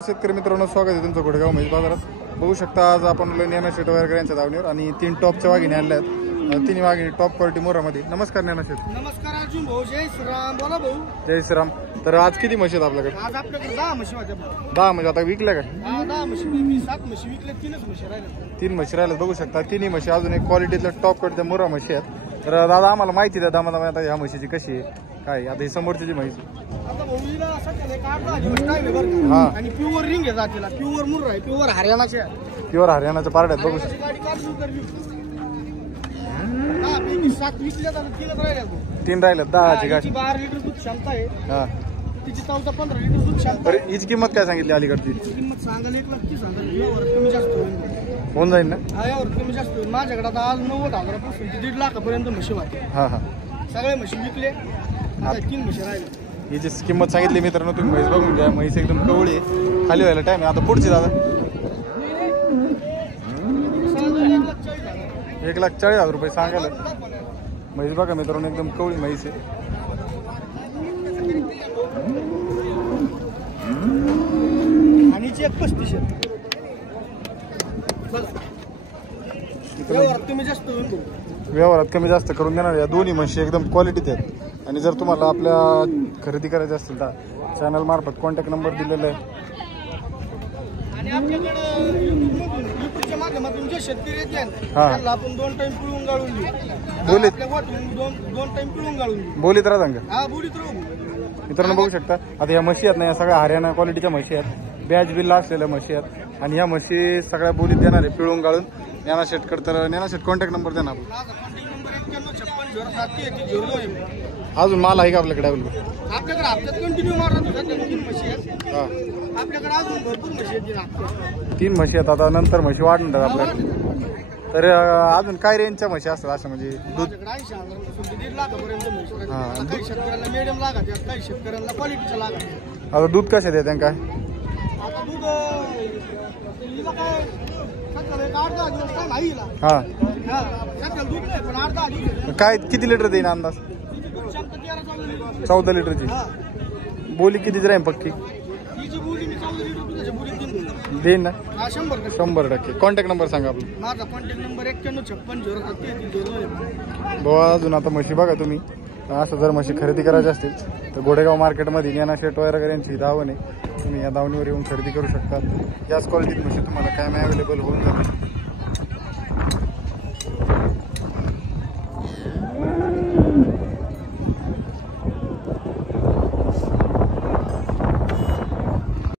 शेतकरी मित्रांनो, स्वागत आहे तुमचं घोडेगाव म्हैस बाजारात। बघू शकता आज आपण नैना शेट वगैरे यांच्या दावणीवर आणि 3 टॉपच्या वाघिणी आणल्या आहेत। 3 वाघिणी टॉप क्वालिटी मोरामध्ये। नमस्कार नैना शेट। नमस्कार अर्जुन भाऊ, जय श्रीराम। बोला भाऊ। जय श्रीराम। तर आज किती म्हशी आहेत आपल्याकडे? आज आपल्याकडे 10 म्हशी होत्या। 10 म्हणजे आता विकल्या का? 10 म्हशी मी 7 म्हशी विकल्या, 3च म्हशी राहिल्या। 3 म्हशी राहिल्यात। बघू शकता 3ही म्हशी अजून एक क्वालिटीतल्या टॉप क्वालिटीच्या मोरा म्हशी आहेत। तर दादा आम्हाला माहिती द्या दामा आता ह्या म्हशीची कशी आहे काय? आता ही समोरची जी म्हैस आता भाऊ हिला असं केलंय का आपला दिवस टाइम आहे बरं का? आणि प्युअर रिंग आहे जातीला, प्युअर मुर्रा आहे, प्युअर हरियाणाचे आहे। प्युअर हरियाणाच्या पारड्यात बघू शकता। गाडी काढून कर घेऊ। 10 पैकी 7 विकल्या तर 3च राहिल्या भाऊ। 3 राहिल्यात 10ची गाडी। 12 लिटर दूध क्षमता आहे। हां, तिची 14-15 लिटर दूध क्षमता आहे। हिची किंमत काय सांगितली अलीकडची? किंमत सांगायला 1,30,000 यावर कमी जास्त होईल। होऊन जाईल ना? हा, यावर कमी जास्त होईल। माझ्याकडे आता आज 90,000पासून ते 1.5 लाखापर्यंत म्हशी होते। हां हां, सगळे म्हशी विकले, आता 3 म्हशी राहिले। हिची किंमत सांगितली मित्रांनो, तुम्ही म्हैस बघून घ्या। म्हैस एकदम कवळी आहे, खाली व्हायला टाइम आहे। आता पुढची दादा 1,40,000 रुपये सांगायला। म्हैस बघा मित्रांनो, एकदम कवळी म्हैस आहे। आणि 35 तुम्ही जास्त व्यवहारात कमी जास्त करून देणार। या दोन्ही म्हशी एकदम क्वालिटीत आहेत। आणि जर तुम्हाला आपल्या खरेदी करायची असतील तर चॅनल मार्फत कॉन्टॅक्ट नंबर दिलेला आहे। आणि आपल्याकडे युट्यूबच्या माध्यमातून जे शेतकरी येतात त्यांना आपण 2 टाइम पिळून गाळून देऊ। बोलीत 2 टाइम पिळून गाळून देऊ। बोलीत राहा सांगा। हा, बोलीत राहू। मित्रांनो बघू शकता, आता या म्हशी आहेत ना, या सगळ्या हरियाणा क्वालिटीच्या म्हशी आहेत। बॅच बिल्ला असलेल्या म्हशी आहेत आणि या म्हशी सगळ्या बोलीत देणार आहे पिळून गाळून। नैना शेटकडे तर नैना शेट कॉन्टॅक्ट नंबर देणार। माझा कॉन्टॅक्ट नंबर 915607 अजून माल आहे का आपल्याकडे? आपल्याकडे हप्त्यात कंटिन्यू मारत होता। 3 म्हशी आहेत आपल्याकडे, अजून भरपूर म्हशी आहेत। 3 म्हशी आहेत, आता नंतर म्हशी वाढणार आपल्याकडे। तर अजून काय रेंजच्या म्हशी असतात असं म्हणजे दूध? 80,000 1.5 लाखापर्यंत म्हशी आहेत। काही शेतकऱ्यांना मिडियम लागत आहेत, काही शेतकऱ्यांना क्वालिटीच्या लागत आहेत। आता दूध कसे देतात काय? आता दूध हिला काय सकाळी 8-10 दिवस काय नाही हिला। हां, सकाळी दूध नाही, पण 8-10 दिवस काय किती लिटर देईन अंदाज? तिची दूध क्षमता 13-14 लिटर। 14 लिटरची बोली कितीच राहील पक्की? तिची बोली मी 14 लिटर दुधाची बोली देईन ना? हा, 100%। 100%। कॉन्टॅक्ट नंबर सांगा आपला। माझा कॉन्टॅक्ट नंबर 915607 बाबा अजून आता म्हशी बघा तुम्ही, असं जर म्हशी खरेदी करायची असतील तर घोडेगाव मार्केटमध्ये नैना शेट वगैरे यांची दावण आहे। तुम्ही या दावणीवर येऊन खरेदी करू शकता। याच क्वालिटीत म्हशी तुम्हाला कायम अवेलेबल होऊन जातील।